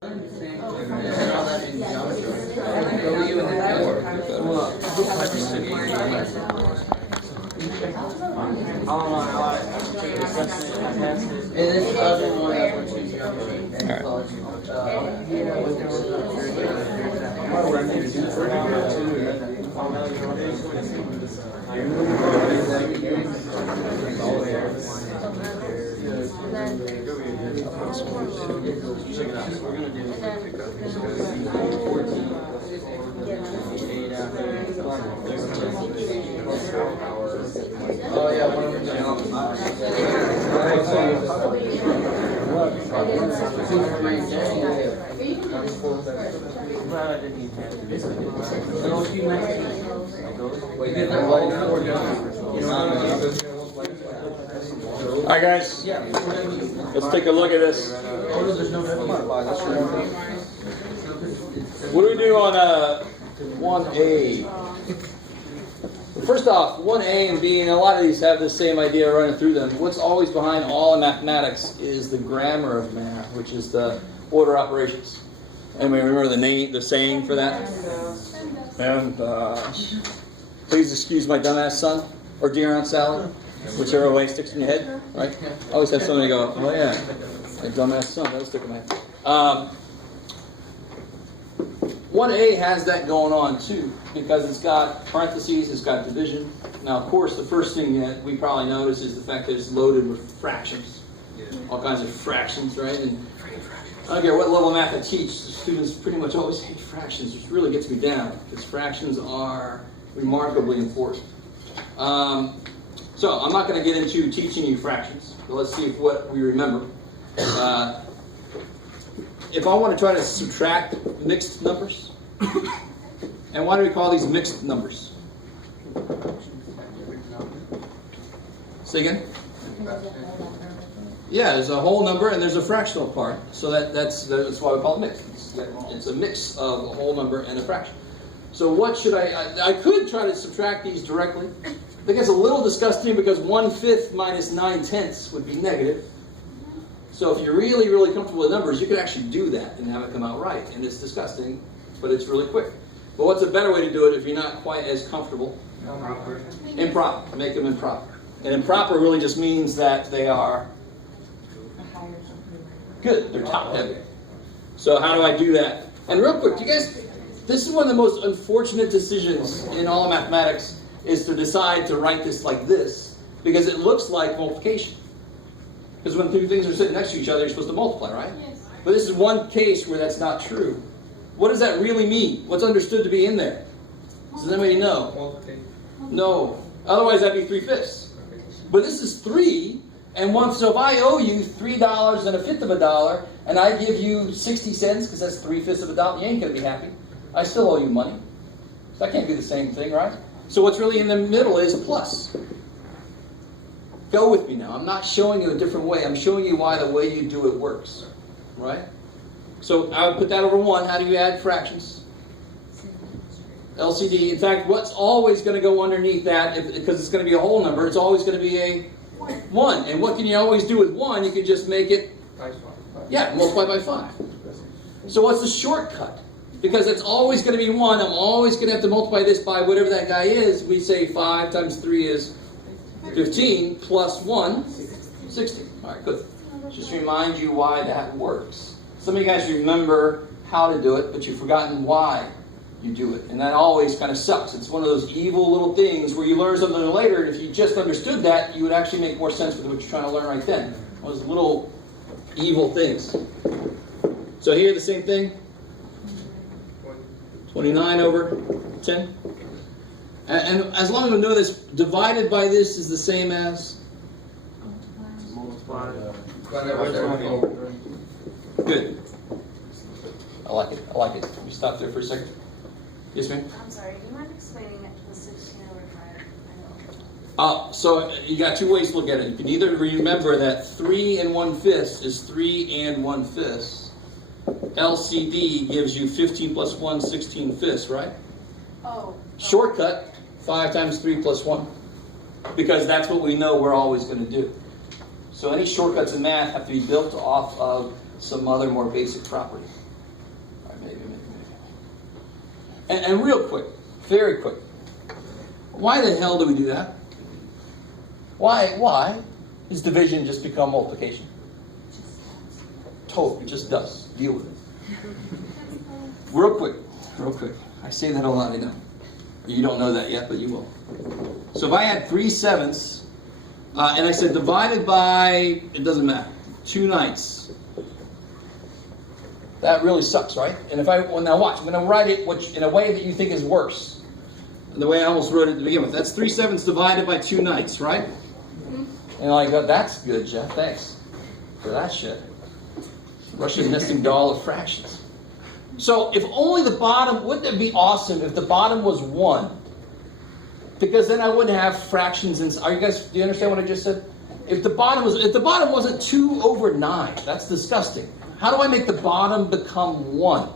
Oh yeah, All right, guys, let's take a look at this. What do we do on 1A? First off, 1A and B, and a lot of these have the same idea running through them. What's always behind all of mathematics is the grammar of math, which is the order operations. Anybody remember the saying for that? And please excuse my dumbass son, or dear Aunt Sally, whichever way sticks in your head, right? I always have somebody go, oh yeah, my dumbass son, that'll stick in my head. 1A has that going on too, because it's got parentheses, it's got division. Now, of course, the first thing that we probably notice is the fact that it's loaded with fractions. All kinds of fractions, right? And I don't care what level of math I teach, the students pretty much always hate fractions, which really gets me down, because fractions are remarkably important. So, I'm not going to get into teaching you fractions, but let's see what we remember. If I want to try to subtract mixed numbers, and why do we call these mixed numbers? Say again? Yeah, there's a whole number and there's a fractional part, so that's why we call it mixed. It's a mix of a whole number and a fraction. So what should I could try to subtract these directly. I think it's a little disgusting because 1/5 minus 9/10 would be negative. So if you're really, really comfortable with numbers, you could actually do that and have it come out right. And it's disgusting, but it's really quick. But what's a better way to do it if you're not quite as comfortable? Improper. Improper. Make them improper. And improper really just means that they are good. They're top heavy. So how do I do that? And real quick, you guys, this is one of the most unfortunate decisions in all of mathematics is to decide to write this like this because it looks like multiplication. Because when two things are sitting next to each other, you're supposed to multiply, right? Yes. But this is one case where that's not true. What does that really mean? What's understood to be in there? Does anybody know? Multiplication. No. Otherwise, that'd be 3/5. But this is 3 and 1. So if I owe you $3 and 1/5 of a dollar, and I give you 60 cents, because that's 3/5 of a dollar, you ain't going to be happy. I still owe you money. So that can't be the same thing, right? So what's really in the middle is plus. Go with me now. I'm not showing you a different way. I'm showing you why the way you do it works. Right? So I would put that over 1. How do you add fractions? LCD. In fact, what's always going to go underneath that, because it's going to be a whole number, it's always going to be a 1. And what can you always do with 1? You can just make it, multiply by 5. So what's the shortcut? Because it's always going to be 1. I'm always going to have to multiply this by whatever that guy is. We say 5 times 3 is 15 plus 1, 16. All right, good. Just remind you why that works. Some of you guys remember how to do it, but you've forgotten why you do it. And that always kind of sucks. It's one of those evil little things where you learn something later, and if you just understood that, you would actually make more sense with what you're trying to learn right then. Those little evil things. So here, the same thing. 29 over 10. And as long as we know this, divided by this is the same as? Multiply. Good. I like it. I like it. Let me stop there for a second. Yes, ma'am? I'm sorry, do you mind explaining the 16 over 5? So you got two ways to look at it. You can either remember that 3 and 1/5 is 3 and 1/5. LCD gives you 15 plus 1, 16/5, right? Oh. Shortcut, 5 times 3 plus 1. Because that's what we know we're always going to do. So any shortcuts in math have to be built off of some other more basic property. maybe. And real quick, very quick. Why the hell do we do that? Why does division just become multiplication? Totally, it just does. Deal with it. Real quick. I say that a lot, I know. You don't know that yet, but you will. So if I had 3/7, and I said divided by, it doesn't matter, 2 ninths. That really sucks, right? And now watch, I'm going to write it in a way that you think is worse. The way I almost wrote it to begin with. That's 3/7 divided by 2 ninths, right? And you're like, oh, that's good, Jeff, thanks for that shit. Russian nesting doll of fractions. So if only the bottom, wouldn't it be awesome if the bottom was 1? Because then I wouldn't have fractions in. Do you understand what I just said? If the bottom wasn't 2/9, that's disgusting. How do I make the bottom become 1?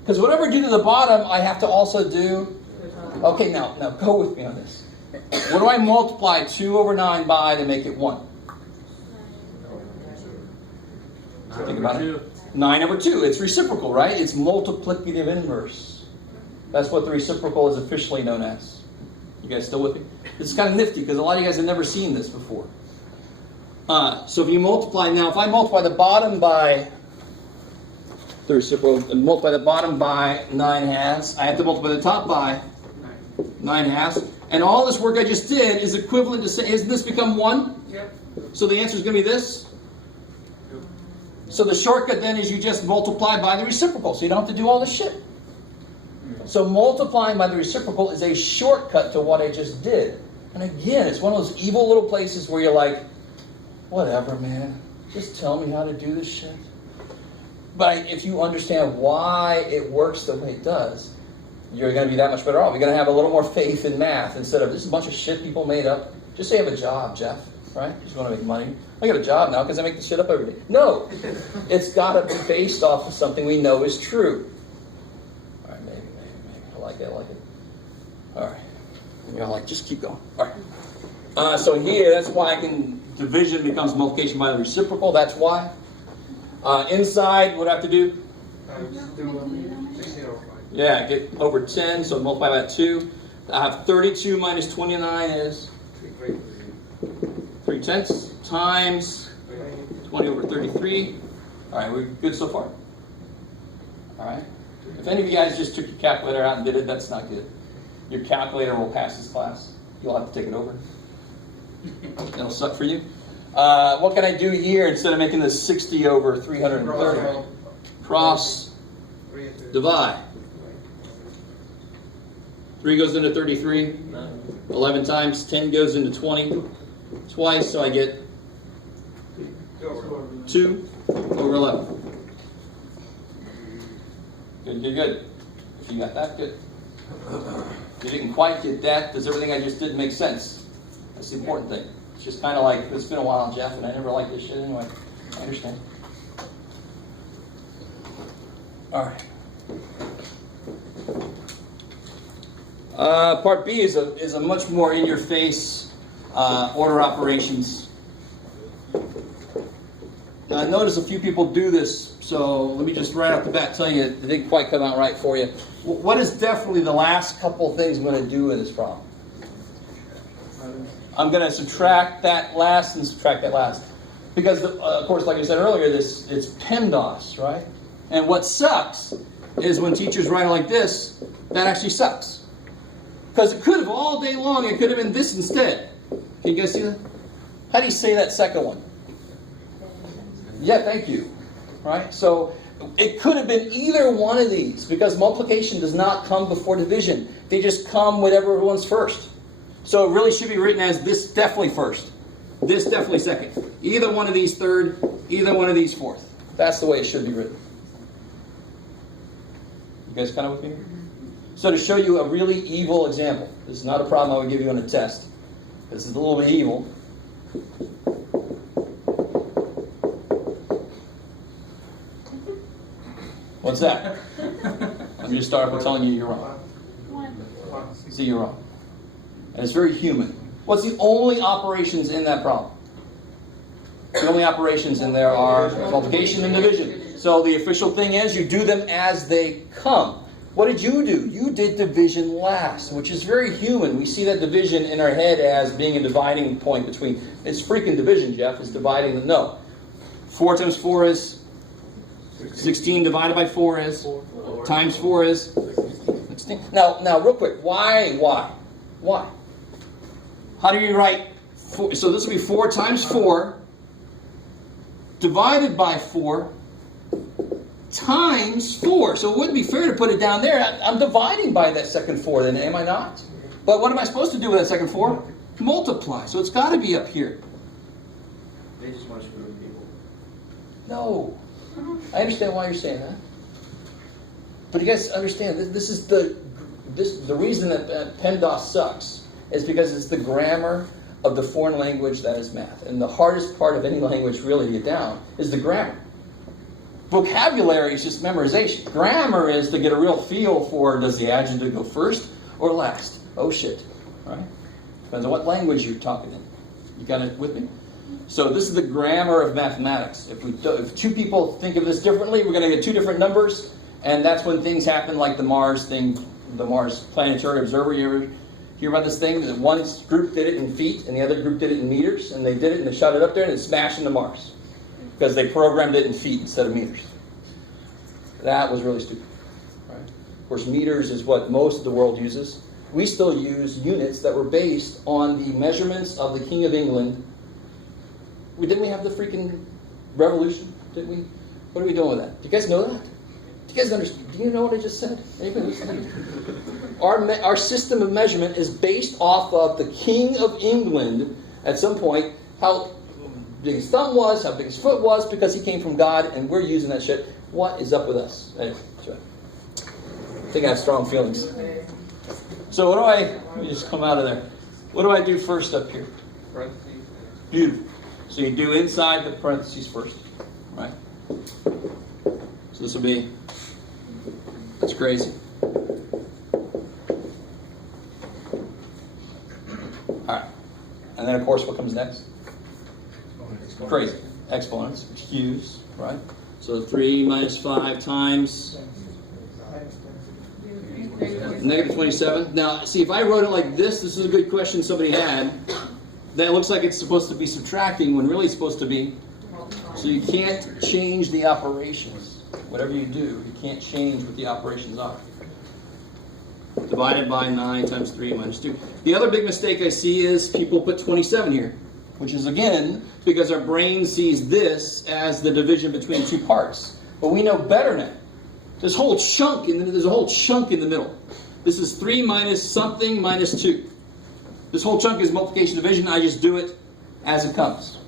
Because whatever I do to the bottom, I have to also do. Okay, now go with me on this. What do I multiply 2/9 by to make it 1? Think about it. 9/2. It's reciprocal, right? It's multiplicative inverse. That's what the reciprocal is officially known as. You guys still with me? It's kind of nifty because a lot of you guys have never seen this before. So if you multiply now, if I multiply the bottom by the reciprocal, and multiply the bottom by 9/2, I have to multiply the top by 9/2. And all this work I just did is equivalent to say, isn't this become 1? Yep. So the answer is going to be this. So the shortcut then is you just multiply by the reciprocal, so you don't have to do all this shit. So multiplying by the reciprocal is a shortcut to what I just did. And again, it's one of those evil little places where you're like, whatever, man, just tell me how to do this shit. But if you understand why it works the way it does, you're going to be that much better off. You're going to have a little more faith in math instead of this is a bunch of shit people made up. Just say you have a job, Jeff, right? You just want to make money. I got a job now because I make this shit up every day. No, it's got to be based off of something we know is true. All right, maybe. I like it. All right. You're like, just keep going. All right. So here, that's why division becomes multiplication by the reciprocal. That's why. Inside, what do I have to do? Yeah, get over 10, so multiply by 2. I have 32 minus 29 is 3/10 times 20/33. All right, we're good so far? All right. If any of you guys just took your calculator out and did it, that's not good. Your calculator will pass this class. You'll have to take it over. That'll suck for you. What can I do here instead of making this 60/330? Cross, divide. 3 goes into 33. 11 times 10 goes into 20. Twice, so I get 2/11. Good. If you got that, good. If you didn't quite get that, does everything I just did make sense? That's the important thing. It's just kind of like, it's been a while, Jeff, and I never liked this shit anyway. I understand. All right. Part B is a much more in-your-face order operations. Now, I notice a few people do this, so let me just right off the bat tell you it didn't quite come out right for you. What is definitely the last couple things I'm going to do in this problem? I'm going to subtract that last and subtract that last. Because, of course, like I said earlier, it's PEMDAS, right? And what sucks is when teachers write it like this, that actually sucks. Because it could have, all day long, it could have been this instead. Can you guys see that? How do you say that second one? Yeah, thank you. Right? So it could have been either one of these, because multiplication does not come before division. They just come whatever one's first. So it really should be written as this definitely first, this definitely second. Either one of these third, either one of these fourth. That's the way it should be written. You guys kind of with me? So to show you a really evil example, this is not a problem I would give you on a test. This is a little bit evil. What's that? Let me just start by telling you you're wrong. See, you're wrong. And it's very human. What's the only operations in that problem? The only operations in there are multiplication and division. So the official thing is you do them as they come. What did you do? You did division last, which is very human. We see that division in our head as being a dividing point between, it's freaking division, Jeff, it's dividing, no. 4 times 4 is 16, divided by 4 is, times 4 is 16. Now, real quick, why? How do you write 4? So this will be 4 times 4, divided by 4, times 4. So it wouldn't be fair to put it down there. I'm dividing by that second 4 then, am I not? But what am I supposed to do with that second 4? Multiply. So it's got to be up here. They just want to screw with people. No. I understand why you're saying that. But you guys understand, this is the reason that PEMDAS sucks is because it's the grammar of the foreign language that is math. And the hardest part of any language really to get down is the grammar. Vocabulary is just memorization. Grammar is to get a real feel for, does the adjective go first or last? Oh shit, right? Depends on what language you're talking in. You got it with me? So this is the grammar of mathematics. If two people think of this differently, we're going to get two different numbers, and that's when things happen like the Mars thing, the Mars Planetary Observer. You ever hear about this thing? That one group did it in feet, and the other group did it in meters, and they did it, and they shot it up there, and it smashed into Mars. Because they programmed it in feet instead of meters. That was really stupid. Right? Of course, meters is what most of the world uses. We still use units that were based on the measurements of the King of England. Didn't we have the freaking revolution? Didn't we? What are we doing with that? Do you guys know that? Do you guys understand? Do you know what I just said? Anybody listening? Our system of measurement is based off of the King of England at some point, how big his thumb was, how big his foot was, because he came from God, and we're using that shit. What is up with us? Anyway, that's right. I think I have strong feelings. So let me just come out of there. What do I do first up here? Beautiful. So you do inside the parentheses first, right? So this will be, that's crazy. All right. And then, of course, what comes next? Crazy. Exponents, which use, right? So 3 minus 5 times negative 27. Now, see, if I wrote it like this is a good question somebody had. That looks like it's supposed to be subtracting when really it's supposed to be. So you can't change the operations. Whatever you do, you can't change what the operations are. Divided by 9 times 3 minus 2. The other big mistake I see is people put 27 here. Which is, again, because our brain sees this as the division between two parts. But we know better now. There's a whole chunk in the middle. This is 3 minus something minus 2. This whole chunk is multiplication division. I just do it as it comes.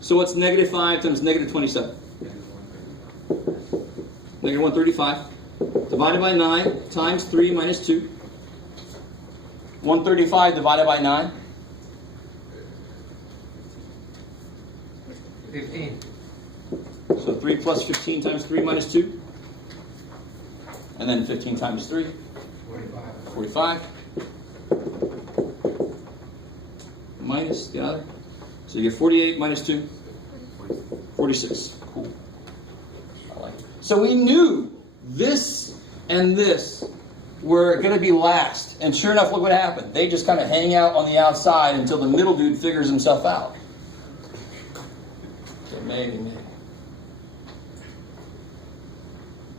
So what's negative 5 times negative 27? Negative 135. Divided by 9 times 3 minus 2. 135 divided by 9. 15. So 3 plus 15 times 3 minus 2. And then 15 times 3. 45. Minus the other. So you get 48 minus 2. 46. Cool. I like it. So we knew this and this were going to be last. And sure enough, look what happened. They just kind of hang out on the outside until the middle dude figures himself out. So maybe.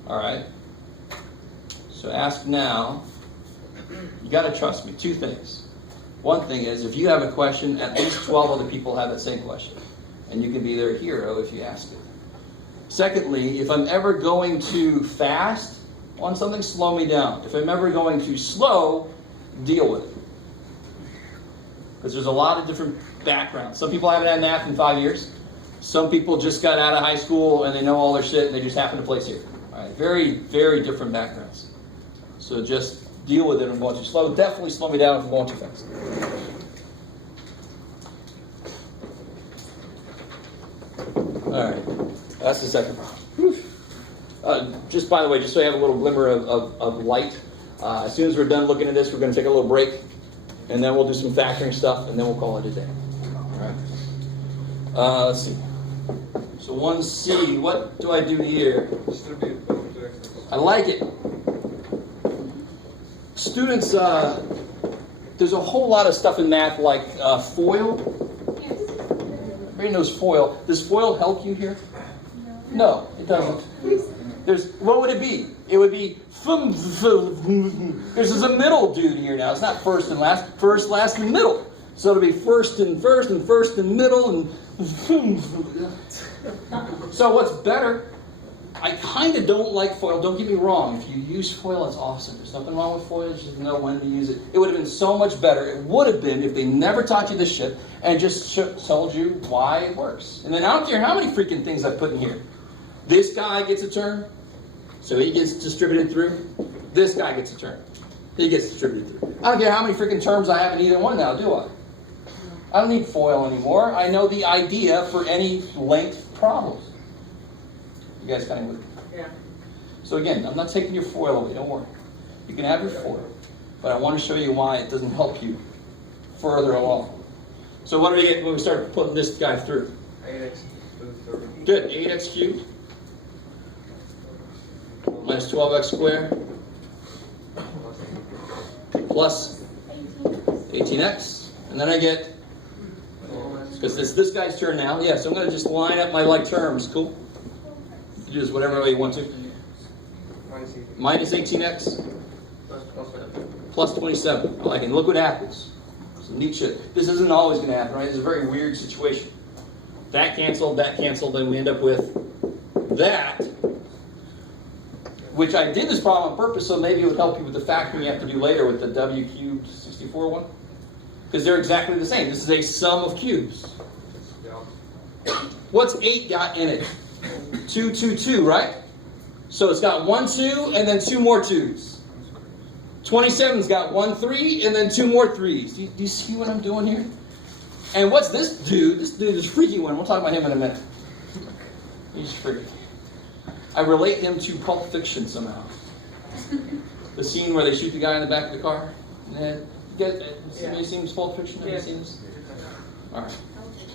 All right. So ask now. You got to trust me. 2 things. One thing is, if you have a question, at least 12 other people have that same question. And you can be their hero if you ask it. Secondly, if I'm ever going too fast on something, slow me down. If I'm ever going too slow, deal with it. Because there's a lot of different backgrounds. Some people haven't had math in 5 years. Some people just got out of high school and they know all their shit and they just happen to place here. All right, very, very different backgrounds. So just deal with it if I'm going too slow. Definitely slow me down if I'm going too fast. All right, that's the second one. Just by the way, just so you have a little glimmer of light, as soon as we're done looking at this, we're going to take a little break, and then we'll do some factoring stuff, and then we'll call it a day. All right. Let's see. So 1C, what do I do here? I like it. Students, there's a whole lot of stuff in math like FOIL. Everybody knows FOIL. Does FOIL help you here? No, it doesn't. What would it be? It would be, there's a middle dude here now. It's not first and last, first, last, and middle. So it'll be first and middle, and so what's better? I kind of don't like FOIL. Don't get me wrong. If you use FOIL, it's awesome. There's nothing wrong with FOIL. You just know when to use it. It would have been so much better. It would have been if they never taught you this shit and just told you why it works. And then I don't care how many freaking things I put in here. This guy gets a term, so he gets distributed through. This guy gets a term. He gets distributed through. I don't care how many freaking terms I have in either one now, do I? I don't need FOIL anymore. I know the idea for any length problems. You guys kind of with me? Yeah. So again, I'm not taking your FOIL away, don't worry. You can have your FOIL, but I want to show you why it doesn't help you further along. So what do we get when we start putting this guy through? 8x. Good, 8x cubed minus 12x squared plus 18x. And then I get, because it's this guy's turn now. Yeah, so I'm going to just line up my like terms. Cool? You do this whatever way you want to. Minus 18x plus 27. I like it. Look what happens. Some neat shit. This isn't always going to happen, right? It's a very weird situation. That canceled, then we end up with that, which I did this problem on purpose, so maybe it would help you with the factoring you have to do later with the W cubed 64 one. Because they're exactly the same. This is a sum of cubes. What's 8 got in it? 2, 2, 2, right? So it's got 1, 2, and then 2 more 2s. 27's got 1, 3, and then 2 more 3s. Do you see what I'm doing here? And what's this dude? This dude is a freaky one. We'll talk about him in a minute. He's freaky. I relate him to Pulp Fiction somehow. The scene where they shoot the guy in the back of the car. Have you seen Pulp Fiction? Have you seen this? All right.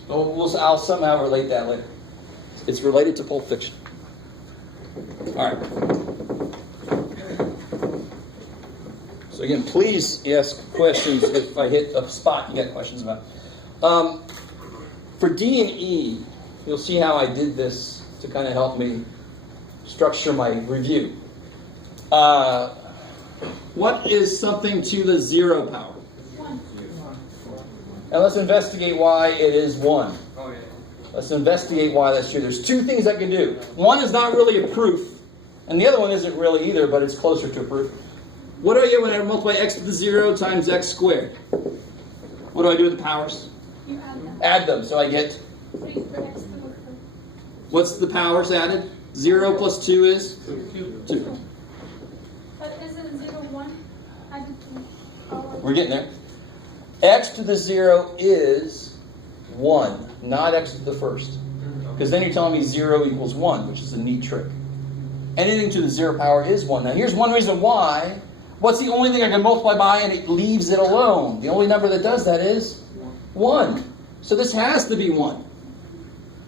Well, I'll somehow relate that later. It's related to Pulp Fiction. All right. So again, please ask questions if I hit a spot you got questions about. For D and E, you'll see how I did this to kind of help me structure my review. What is something to the 0 power? 1. Now let's investigate why it is 1. Oh, yeah. Let's investigate why that's true. There's 2 things I can do. One is not really a proof, and the other one isn't really either, but it's closer to a proof. What do I get when I multiply x to the 0 times x squared? What do I do with the powers? You add them. Add them, so I get, 3 for x to the 4. what's the powers added? 0 plus 2 is? 2. But isn't 0, 1? Add the power. We're getting there. X to the 0 is 1, not x to the first. Because then you're telling me 0 equals 1, which is a neat trick. Anything to the 0 power is 1. Now here's one reason why. What's the only thing I can multiply by and it leaves it alone? The only number that does that is 1. So this has to be 1.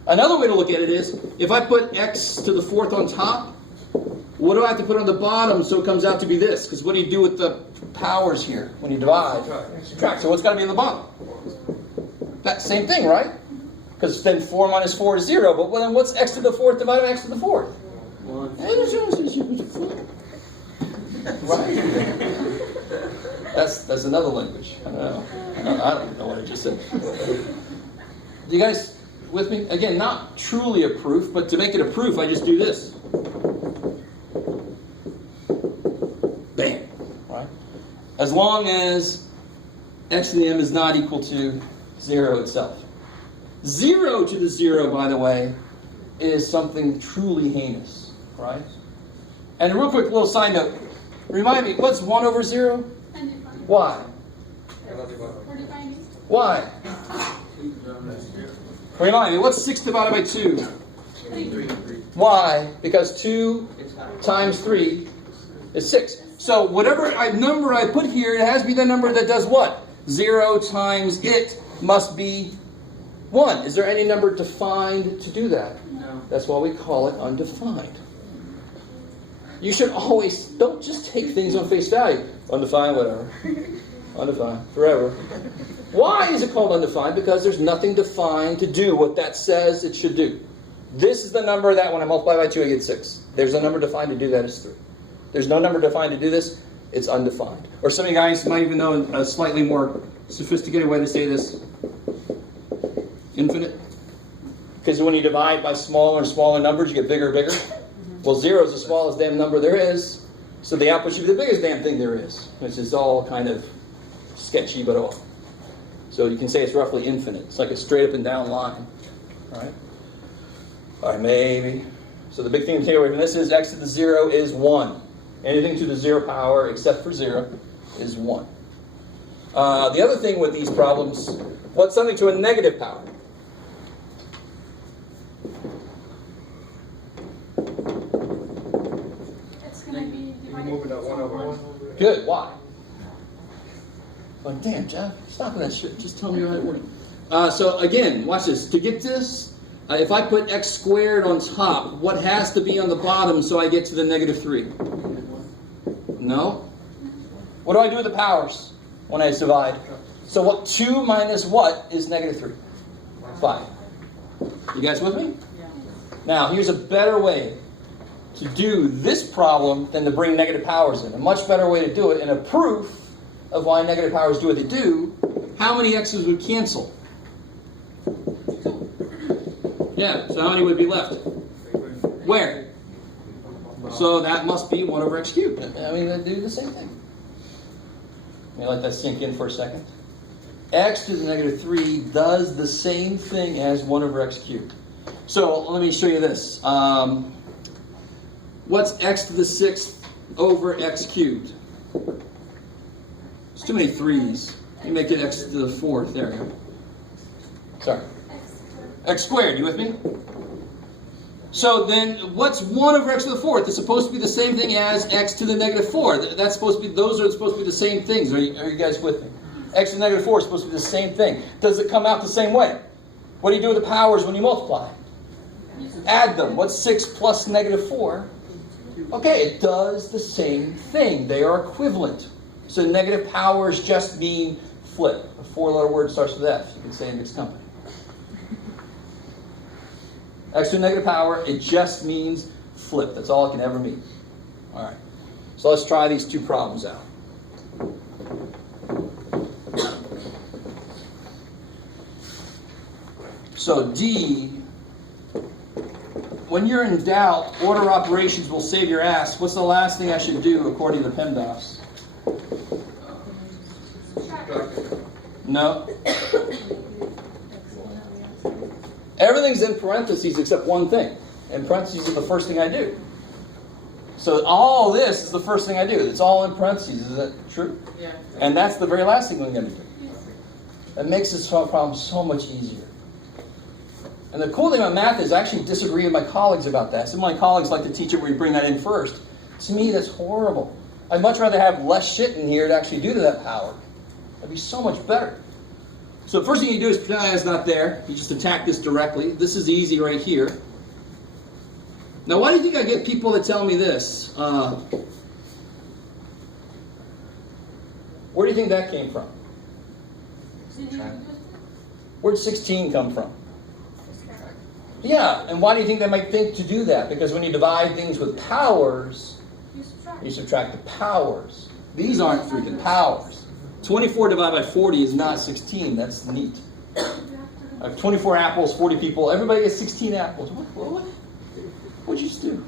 Another way to look at it is, if I put x to the 4th on top, what do I have to put on the bottom so it comes out to be this? Because what do you do with the powers here when you divide? Subtract. So what's got to be in the bottom? That same thing, right? Because then 4 minus 4 is 0. But then what's x to the 4th divided by x to the 4th? 1. Right? That's another language. I don't know. I don't know what I just said. You guys with me? Again, not truly a proof, but to make it a proof, I just do this. Bam. Right? As long as x to the m is not equal to 0 itself. 0 to the 0, by the way, is something truly heinous. Right? And a real quick little side note. Remind me, what's 1 over 0? 25. Why? 45 is Why? Remind me, what's 6 divided by 2? 3. Why? Because 2 times 3 is 6. So whatever number I put here, it has to be the number that does what? 0 times it must be 1. Is there any number defined to do that? No. No. That's why we call it undefined. You should always, don't just take things on face value. Undefined, whatever. Undefined, forever. Why is it called undefined? Because there's nothing defined to do what that says it should do. This is the number that when I multiply by 2, I get 6. There's a number defined to do that, it's 3. There's no number defined to do this, it's undefined. Or some of you guys might even know a slightly more sophisticated way to say this. Infinite. Because when you divide by smaller and smaller numbers, you get bigger and bigger. Well, 0 is the smallest damn number there is, so the output should be the biggest damn thing there is, which is all kind of sketchy, but all. So you can say it's roughly infinite. It's like a straight up and down line. All right? All right, maybe. So the big thing to take away from this is x to the 0 is 1. Anything to the 0 power except for 0 is 1. The other thing with these problems, what's something to a negative power? It's going to be divided. Moving that 1 over 1. Good. Why? Like, damn, Jeff, stop with that shit. Just tell me how it works. So again, watch this. To get this, if I put x squared on top, what has to be on the bottom so I get to the negative 3? No. What do I do with the powers when I divide? So what 2 minus what is negative 3? 5. You guys with me? Yeah. Now, here's a better way to do this problem than to bring negative powers in. A much better way to do it, and a proof of why negative powers do what they do. How many x's would cancel? Yeah, so how many would be left? Where? So that must be 1 over x cubed. I mean, they do the same thing. Let me let that sink in for a second. X to the negative 3 does the same thing as 1 over x cubed. So let me show you this. What's x to the 6th over x cubed? It's too many 3's. You make it x to the 4th. There we go. Sorry. X squared. You with me? So then, what's 1 over x to the 4th? It's supposed to be the same thing as x to the negative 4. That's supposed to be. Those are supposed to be the same things. Are you guys with me? X to the negative 4 is supposed to be the same thing. Does it come out the same way? What do you do with the powers when you multiply? Add them. What's 6 plus negative 4? Okay, it does the same thing. They are equivalent. So negative powers just mean flip. A 4-letter word starts with F. You can say in mixed company. X to a negative power, it just means flip. That's all it can ever mean. All right. So let's try these two problems out. So D, when you're in doubt, order operations will save your ass. What's the last thing I should do according to PEMDAS? No. Everything's in parentheses except one thing. And parentheses is the first thing I do. So all this is the first thing I do. It's all in parentheses. Is that true? Yeah. And that's the very last thing we're going to do. That makes this problem so much easier. And the cool thing about math is I actually disagree with my colleagues about that. Some of my colleagues like to teach it where you bring that in first. To me, that's horrible. I'd much rather have less shit in here to actually do to that power. That'd be so much better. So the first thing you do is pretend it's not there. You just attack this directly. This is easy right here. Now, why do you think I get people that tell me this? Where do you think that came from? Where did 16 come from? Yeah, and why do you think they might think to do that? Because when you divide things with powers, you subtract the powers. These aren't freaking powers. 24 divided by 40 is not 16. That's neat. I have 24 apples, 40 people. Everybody gets 16 apples. What'd you just do?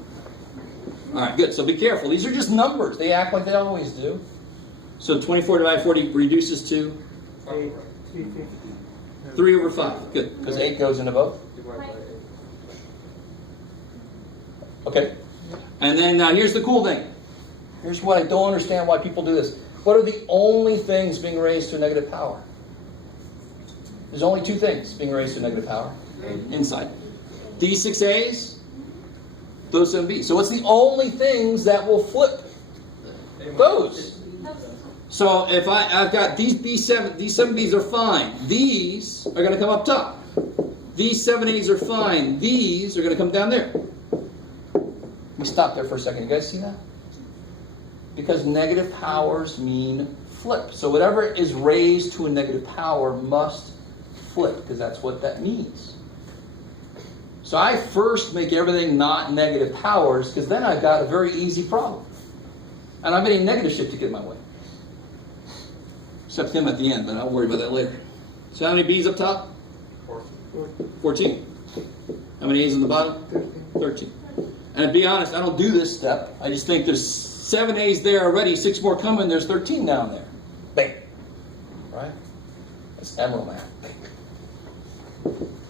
All right, good. So be careful. These are just numbers. They act like they always do. So 24 divided by 40 reduces to 3 over 5. Good, because 8 goes into both. Okay. And then here's the cool thing. Here's what I don't understand why people do this. What are the only things being raised to a negative power? There's only 2 things being raised to a negative power inside. These 6A's, those 7B's. So what's the only things that will flip? Those. So if I've got these B7, these 7B's are fine. These are going to come up top. These 7/8 are fine. These are going to come down there. Let me stop there for a second. You guys see that? Because negative powers mean flip. So whatever is raised to a negative power must flip, because that's what that means. So I first make everything not negative powers, because then I've got a very easy problem. And I'm getting negative shit to get in my way. Except him at the end, but I'll worry about that later. So how many B's up top? 14. How many A's on the bottom? 13. And to be honest, I don't do this step. I just think there's 7 A's there already, 6 more coming, there's 13 down there. Bam. Right? That's emerald math.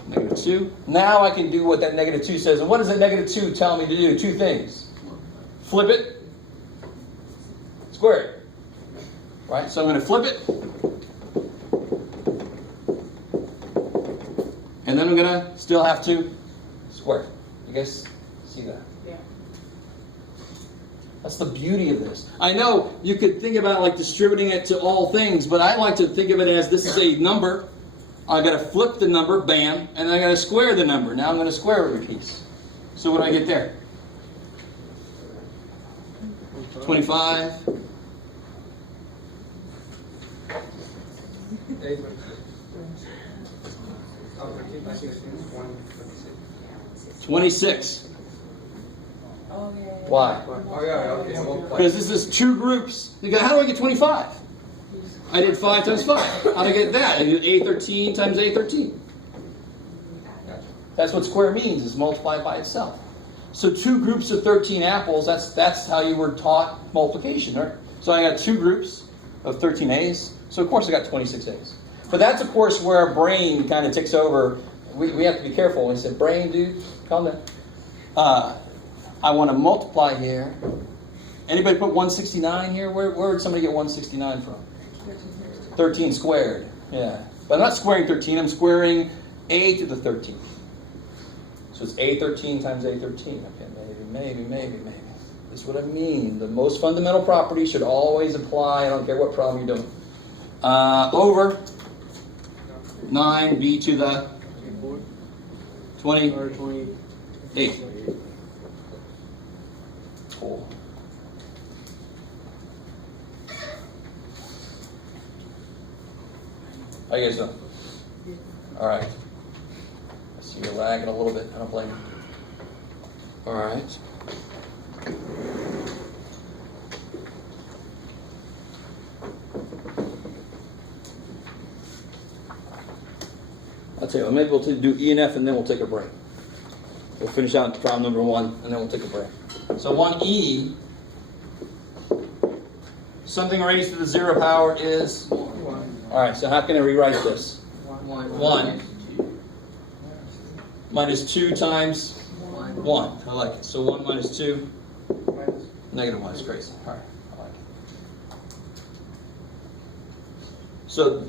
-2. Now I can do what that -2 says. And what does that -2 tell me to do? 2 things. Flip it. Square it. Right? So I'm going to flip it. And then I'm going to still have to square it. You guys see that? Yeah. That's the beauty of this. I know you could think about like distributing it to all things, but I like to think of it as this is a number. I got to flip the number, bam, and I got to square the number. Now I'm going to square every piece. So what do I get there? 25. 26. Oh, yeah. Why? Oh, yeah, okay. Because this is 2 groups. You go, how do I get 25? I did 5 times 5. How do I get that? I did A13 times A13. That's what square means, is multiply by itself. So 2 groups of 13 apples, that's how you were taught multiplication, right? So I got 2 groups of 13 A's. So of course I got 26 A's. But that's of course where our brain kind of takes over. We have to be careful. We said, brain, dude, calm down. I want to multiply here. Anybody put 169 here? Where did somebody get 169 from? 13 squared. Yeah. But I'm not squaring 13. I'm squaring A to the 13. So it's A13 times A13. Okay, maybe. That's what I mean. The most fundamental property should always apply. I don't care what problem you're doing. Over 9B to the 28. Cool. How you guys doing? All right. I see you lagging a little bit. I don't blame you. All right. I'll tell you, I'm able to do E and F, and then we'll take a break. We'll finish out problem number 1, and then we'll take a break. So 1E, something raised to the 0 power is 1. All right, so how can I rewrite this? 1 minus 2 times 1. I like it. So 1 minus 2, negative 1 is crazy. All right, I like it. So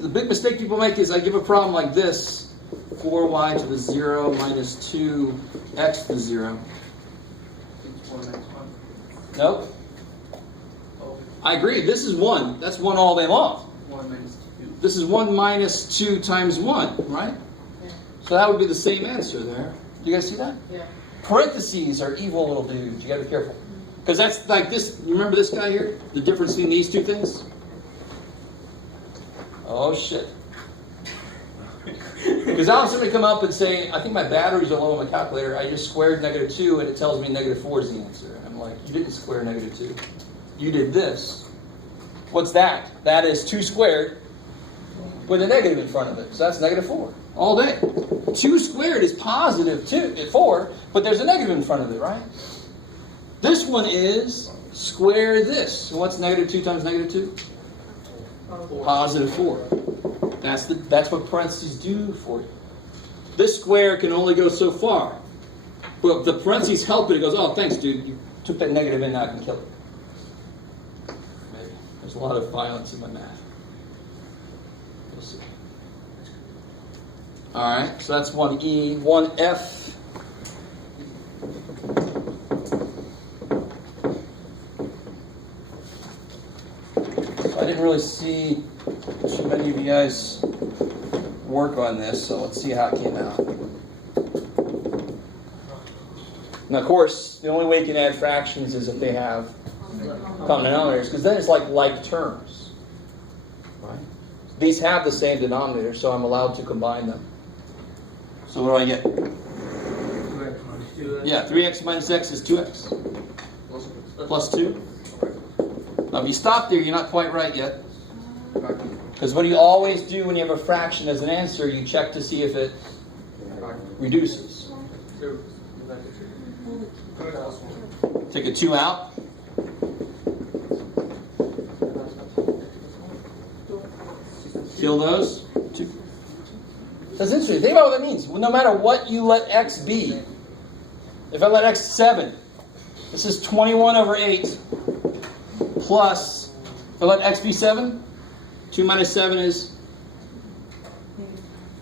the big mistake people make is I give a problem like this, 4y to the 0 minus 2x to the 0. Nope. I agree. This is 1. That's 1 all day long. 1 minus 2. This is 1 minus 2 times 1, right? Yeah. So that would be the same answer there. Do you guys see that? Yeah. Parentheses are evil little dudes. You got to be careful. Because that's like this. You remember this guy here? The difference between these 2 things? Oh, shit. Because I'll have somebody come up and say, I think my batteries are low on my calculator. I just squared -2 and it tells me -4 is the answer. I'm like, you didn't square -2. You did this. What's that? That is 2 squared with a negative in front of it. So that's -4 all day. 2 squared is positive 4, but there's a negative in front of it, right? This one is square this. So what's -2 times -2? +4. That's what parentheses do for you. This square can only go so far. But if the parentheses help it, it goes, oh, thanks, dude. You took that negative in, now I can kill it. Maybe. There's a lot of violence in my math. We'll see. All right, so that's 1E. 1F. So I didn't really see too many of you guys work on this, so let's see how it came out. And of course, the only way you can add fractions is if they have common denominators, because then it's like terms. Right? These have the same denominator, so I'm allowed to combine them. So what do I get? 2x minus 2x. Yeah, 3x minus x is 2x. Plus 2. Now if you stop there, you're not quite right yet. Because what do you always do when you have a fraction as an answer? You check to see if it reduces. Take a 2 out. Kill those. 2. That's interesting. Think about what that means. Well, no matter what you let x be, if I let x 7, this is 21 over 8 plus, if I let x be 7, 2 minus 7 is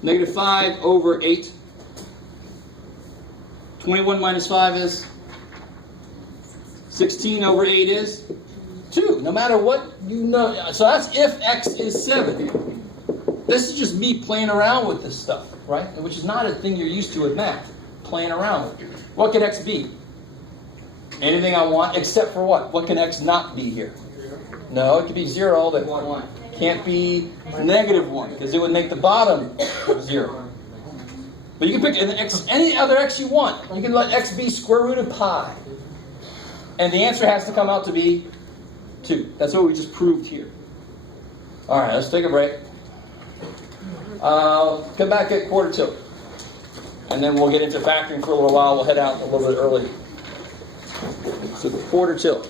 negative 5 over 8. 21 minus 5 is 16 over 8 is 2. No matter what you know. So that's if x is 7. This is just me playing around with this stuff, right? Which is not a thing you're used to with math. Playing around with. What could x be? Anything I want, except for what? What can x not be here? No, it could be 0, but can't be negative 1, because it would make the bottom 0. But you can pick an x, any other x you want. You can let x be square root of pi. And the answer has to come out to be 2. That's what we just proved here. All right, let's take a break. Come back at 1/4 till. And then we'll get into factoring for a little while. We'll head out a little bit early. So 1/4 till.